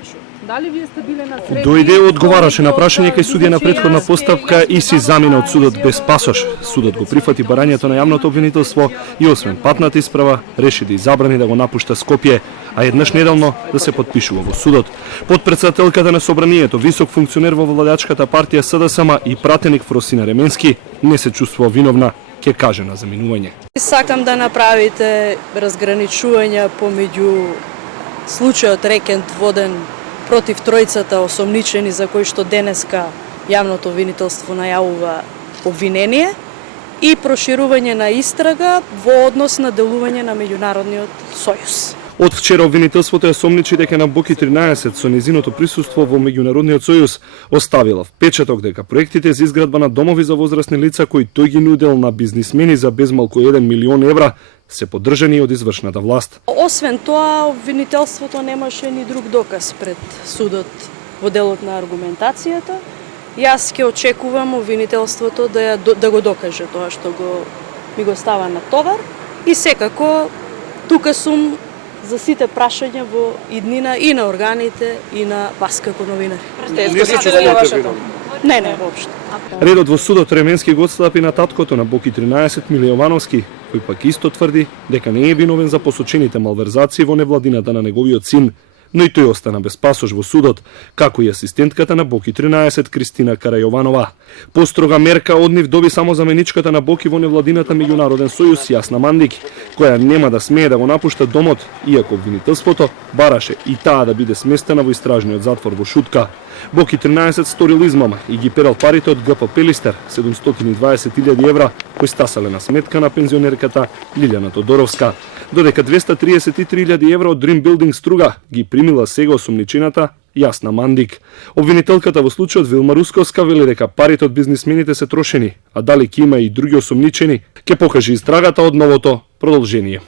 подпишуваат. Дали вие сте биле на среди? Дојде одговараше на прашање кај судија на претходна постапка и си замина од судот без пасош. Судот го прифати барањето на јавното обвинителство и освен патната исправа, реши да забрани да го напушта Скопје, а еднаш неделно да се подпишува во судот. Подпредседателката на собранието, висок функционер во владачката партија СДСМ и пратеник Фросина Ременски, не се чувствува виновна, ќе каже на заминување. Сакам да направите разграничување помеѓу случајот Рекент воден против тројцата осомничени за кои што денеска јавното обвинителство најавува обвинение и проширување на истрага во однос на делување на меѓународниот сојуз. Од вчера обвинителството ја сомничи дека Набоки 13 со незиното присуство во меѓународниот сојуз оставила впечаток дека проектите за изградба на домови за возрастни лица кои тој ги нудел на бизнисмени за безмалку 1 милион евра се поддржани од извршната власт. Освен тоа, обвинителството немаше ни друг доказ пред судот во делот на аргументацијата. Јас ќе очекувам обвинителството да го докаже тоа што ми го става на товар и секако тука сум за сите прашања во иднина и на органите и на вас како новинари. Не, воопшто. Редот во судот Ременски го отстапи на таткото на Боки 13 Миле Јовановски, кој пак исто тврди дека не е виновен за посочените малверзации во невладината на неговиот син, но и тој остана без пасош во судот, како и асистентката на Боки 13 Кристина Карајованова. Построга мерка од нив доби само заменичката на Боки во невладината меѓународен сојуз Јасна Мандик, која нема да смее да го напушта домот, иако обвинителството бараше и таа да биде сместена во истражниот затвор во Шутка. Боки 13 сторил измама и ги перал парите од ГП Пелистер, 720.000 евра, кои стасале на сметка на пензионерката Лилјана Тодоровска, додека 233.000 евра од Dream Building Струга ги примила сега осумничената Јасна Мандик. Обвинителката во случајот Вилма Русковска вели дека парите од бизнисмените се трошени, а дали ќе има и други осумничени, ќе покаже истрагата од новото продолжение.